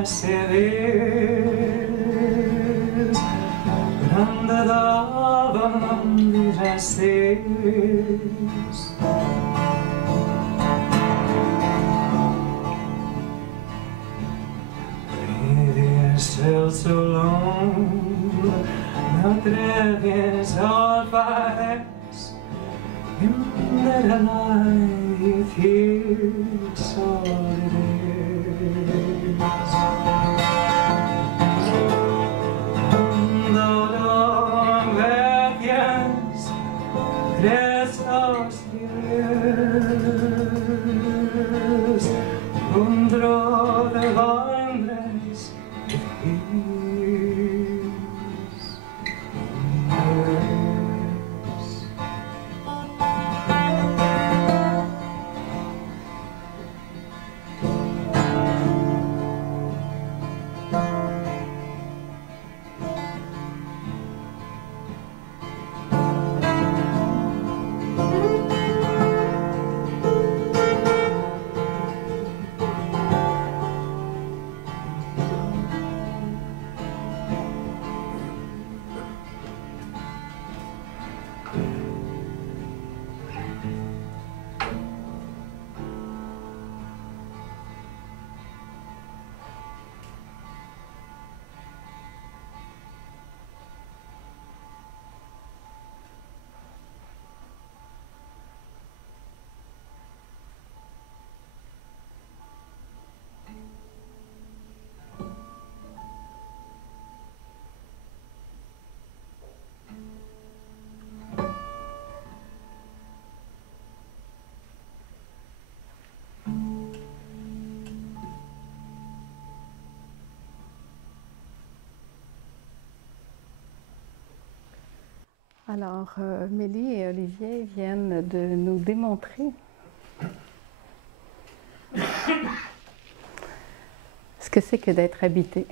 mercedes, grande dava mandiras. Still so long, no atreves al pares, in that life here solidaries. Andando vertiens, crestos dies, rundro de vandres, Alors, Mélie et Olivier viennent de nous démontrer ce que c'est que d'être habité.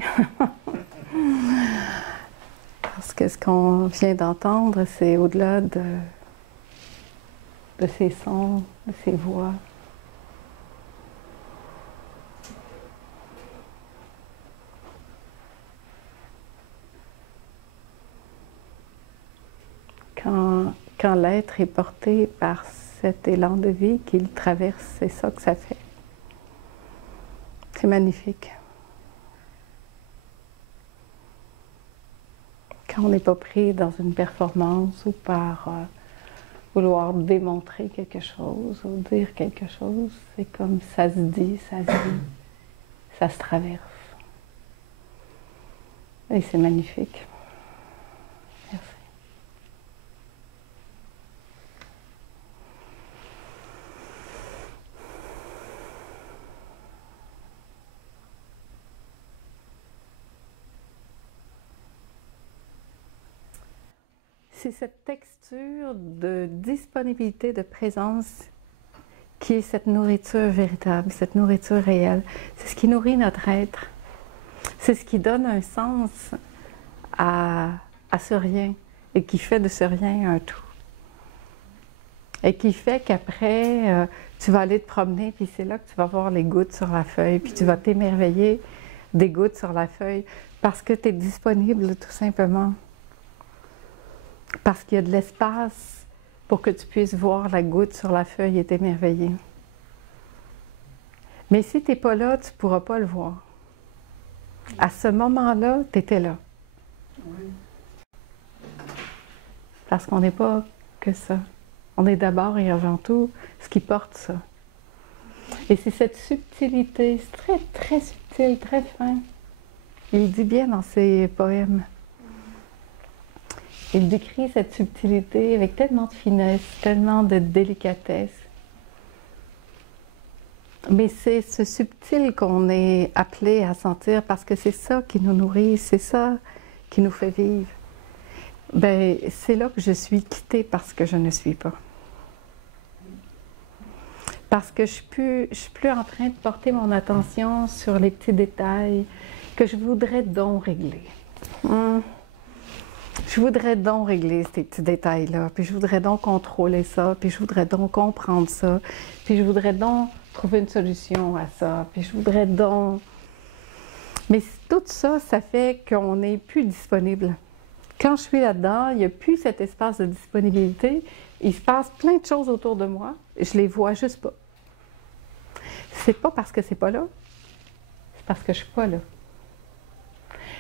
Parce que ce qu'on vient d'entendre, c'est au-delà de ces sons, de ces voix. Quand l'être est porté par cet élan de vie qu'il traverse, c'est ça que ça fait. C'est magnifique. Quand on n'est pas pris dans une performance ou par vouloir démontrer quelque chose ou dire quelque chose, c'est comme ça se dit, ça se vit, ça se traverse. Et c'est magnifique. Merci. C'est cette texture de disponibilité, de présence qui est cette nourriture véritable, cette nourriture réelle. C'est ce qui nourrit notre être. C'est ce qui donne un sens à ce rien et qui fait de ce rien un tout. Et qui fait qu'après, tu vas aller te promener, puis c'est là que tu vas voir les gouttes sur la feuille, puis tu vas t'émerveiller des gouttes sur la feuille parce que tu es disponible tout simplement. Parce qu'il y a de l'espace pour que tu puisses voir la goutte sur la feuille et t'émerveiller. Mais si tu n'es pas là, tu ne pourras pas le voir. À ce moment-là, tu étais là. Oui. Parce qu'on n'est pas que ça. On est d'abord et avant tout ce qui porte ça. Et c'est cette subtilité, c'est très, très subtil, très fin. Il dit bien dans ses poèmes. Il décrit cette subtilité avec tellement de finesse, tellement de délicatesse. Mais c'est ce subtil qu'on est appelé à sentir parce que c'est ça qui nous nourrit, c'est ça qui nous fait vivre. Ben, c'est là que je suis quittée parce que je ne suis pas. Parce que je suis plus en train de porter mon attention sur les petits détails que je voudrais donc régler. Je voudrais donc régler ces petits détails-là, puis je voudrais donc contrôler ça, puis je voudrais donc comprendre ça, puis je voudrais donc trouver une solution à ça, puis je voudrais donc Mais tout ça, ça fait qu'on n'est plus disponible. Quand je suis là-dedans, il n'y a plus cet espace de disponibilité. Il se passe plein de choses autour de moi. Je les vois juste pas. C'est pas parce que c'est pas là, c'est parce que je suis pas là.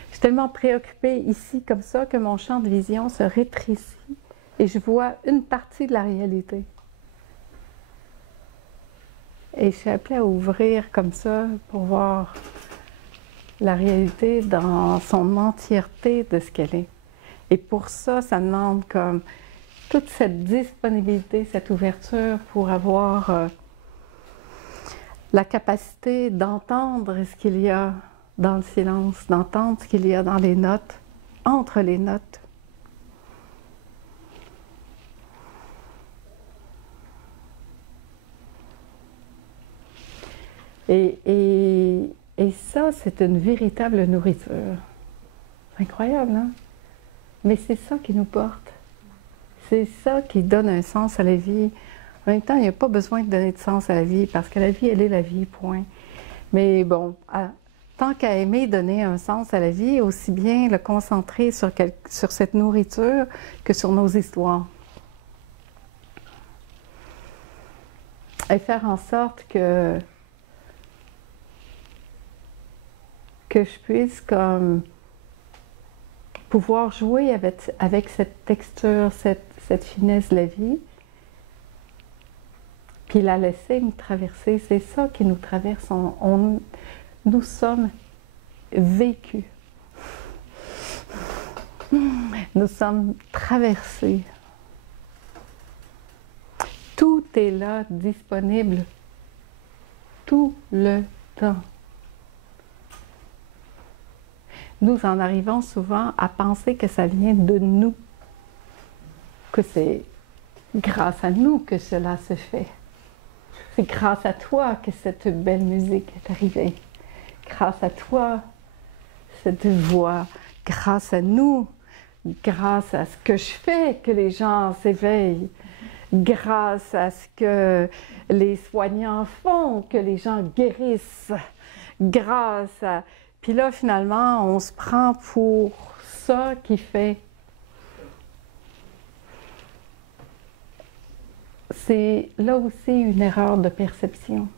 Je suis tellement préoccupée ici comme ça que mon champ de vision se rétrécit et je vois une partie de la réalité. Et je suis appelée à ouvrir comme ça pour voir la réalité dans son entièreté de ce qu'elle est. Et pour ça, ça demande comme toute cette disponibilité, cette ouverture pour avoir la capacité d'entendre ce qu'il y a dans le silence, d'entendre ce qu'il y a dans les notes, entre les notes. Et ça, c'est une véritable nourriture. C'est incroyable, hein? Mais c'est ça qui nous porte. C'est ça qui donne un sens à la vie. En même temps, il n'y a pas besoin de donner de sens à la vie, parce que la vie, elle est la vie, point. Mais bon, tant qu'à aimer donner un sens à la vie, aussi bien le concentrer sur cette nourriture que sur nos histoires. Et faire en sorte que je puisse comme pouvoir jouer avec cette texture, cette finesse de la vie, puis la laisser nous traverser. C'est ça qui nous traverse. Nous sommes vécus. Nous sommes traversés. Tout est là, disponible, tout le temps. Nous en arrivons souvent à penser que ça vient de nous, que c'est grâce à nous que cela se fait. C'est grâce à toi que cette belle musique est arrivée. Grâce à toi, cette voix. Grâce à nous, grâce à ce que je fais, que les gens s'éveillent. Grâce à ce que les soignants font, que les gens guérissent. Grâce à... Puis là, finalement, on se prend pour ça qui fait. C'est là aussi une erreur de perception.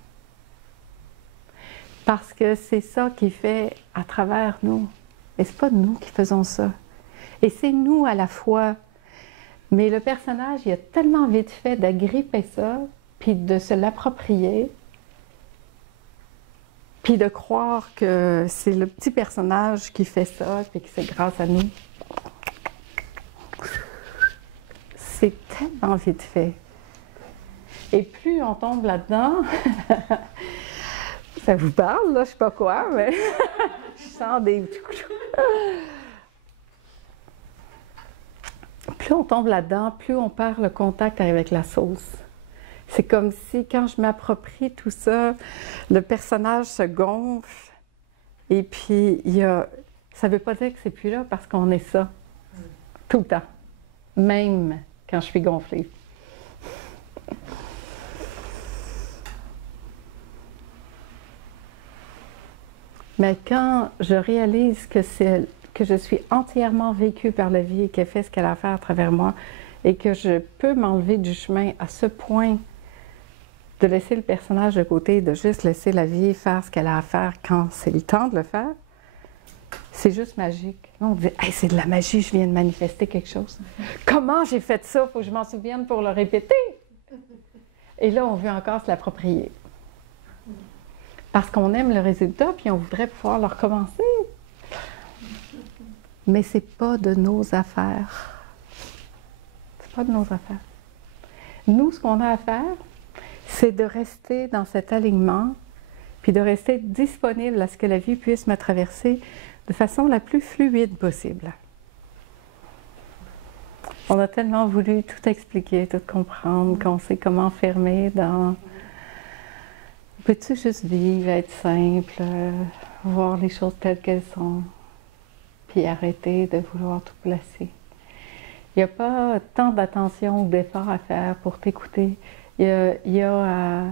Parce que c'est ça qui fait à travers nous. Et c'est pas nous qui faisons ça. Et c'est nous à la fois. Mais le personnage, il a tellement vite fait d'agripper ça, puis de se l'approprier, puis de croire que c'est le petit personnage qui fait ça, puis que c'est grâce à nous. C'est tellement vite fait. Et plus on tombe là-dedans, ça vous parle, là, je sais pas quoi, mais je sens des... Plus on tombe là-dedans, plus on perd le contact avec la sauce. C'est comme si, quand je m'approprie tout ça, le personnage se gonfle, et puis ça ne veut pas dire que c'est plus là, parce qu'on est ça, tout le temps, même quand je suis gonflée. Mais quand je réalise que je suis entièrement vécue par la vie et qu'elle fait ce qu'elle a à faire à travers moi, et que je peux m'enlever du chemin à ce point de laisser le personnage de côté, de juste laisser la vie faire ce qu'elle a à faire quand c'est le temps de le faire, c'est juste magique. On dit hey, « c'est de la magie, je viens de manifester quelque chose. Comment j'ai fait ça? Il faut que je m'en souvienne pour le répéter. » Et là, on veut encore se l'approprier. Parce qu'on aime le résultat, puis on voudrait pouvoir le recommencer. Mais ce n'est pas de nos affaires. C'est pas de nos affaires. Nous, ce qu'on a à faire, c'est de rester dans cet alignement, puis de rester disponible à ce que la vie puisse me traverser de façon la plus fluide possible. On a tellement voulu tout expliquer, tout comprendre, qu'on sait comment fermer dans... Peux-tu juste vivre, être simple, voir les choses telles qu'elles sont, puis arrêter de vouloir tout placer. Il n'y a pas tant d'attention ou d'effort à faire pour t'écouter. Il y a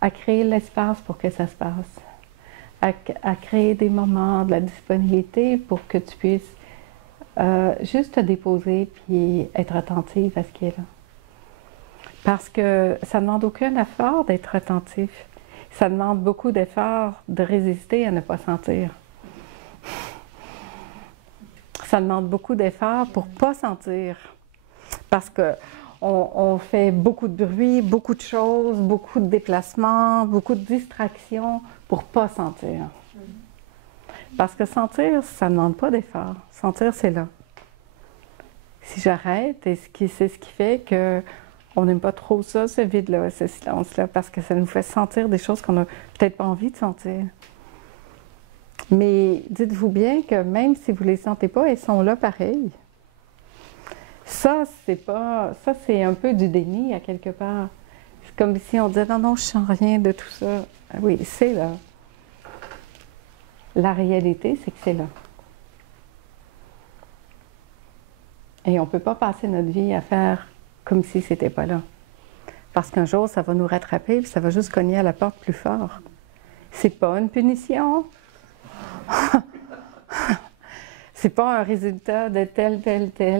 à créer l'espace pour que ça se passe, à créer des moments, de la disponibilité pour que tu puisses juste te déposer puis être attentive à ce qui est là. Parce que ça ne demande aucun effort d'être attentif. Ça demande beaucoup d'efforts de résister à ne pas sentir. Ça demande beaucoup d'efforts pour ne pas sentir. Parce qu'on fait beaucoup de bruit, beaucoup de choses, beaucoup de déplacements, beaucoup de distractions pour ne pas sentir. Parce que sentir, ça ne demande pas d'effort. Sentir, c'est là. Si j'arrête, c'est ce qui fait qu'on n'aime pas trop ça, ce vide-là, ce silence-là, parce que ça nous fait sentir des choses qu'on n'a peut-être pas envie de sentir. Mais dites-vous bien que même si vous ne les sentez pas, elles sont là pareil. Ça, c'est un peu du déni à quelque part. C'est comme si on disait, non, non, je sens rien de tout ça. Oui, c'est là. La réalité, c'est que c'est là. Et on ne peut pas passer notre vie à faire comme si c'était pas là. Parce qu'un jour, ça va nous rattraper et ça va juste cogner à la porte plus fort. C'est pas une punition. C'est pas un résultat de tel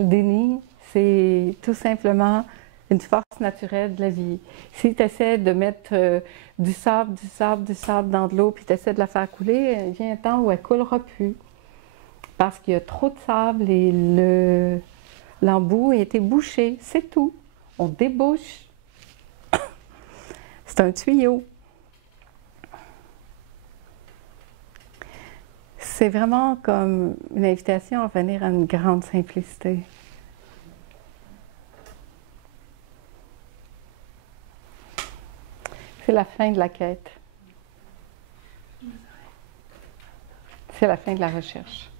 déni. C'est tout simplement une force naturelle de la vie. Si tu essaies de mettre du sable dans de l'eau, puis tu essaies de la faire couler, il vient un temps où elle ne coulera plus. Parce qu'il y a trop de sable et l'embout a été bouché. C'est tout. On débouche. C'est un tuyau. C'est vraiment comme une invitation à venir à une grande simplicité. C'est la fin de la quête. C'est la fin de la recherche.